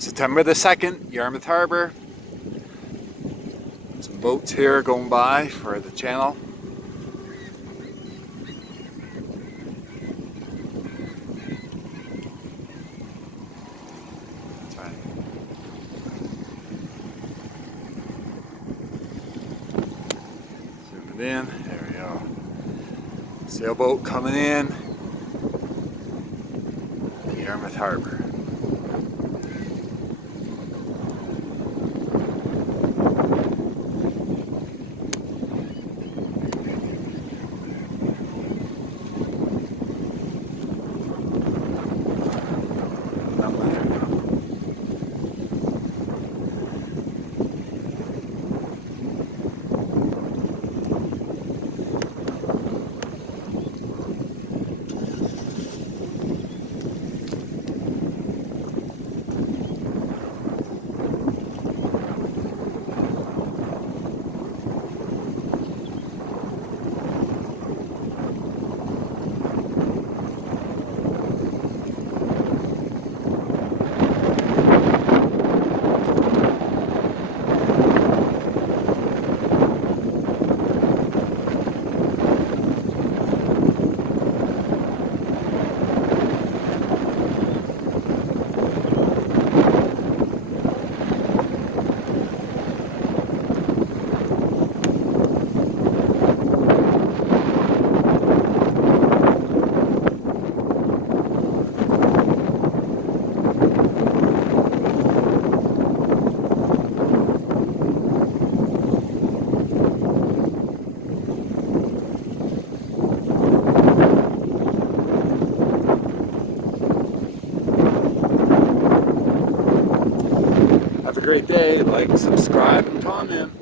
September the 2nd, Yarmouth Harbour. Some boats here going by for the channel. That's right. Zoom it in, there we go. Sailboat coming in to Yarmouth Harbour. Have a great day. Like, subscribe, and comment.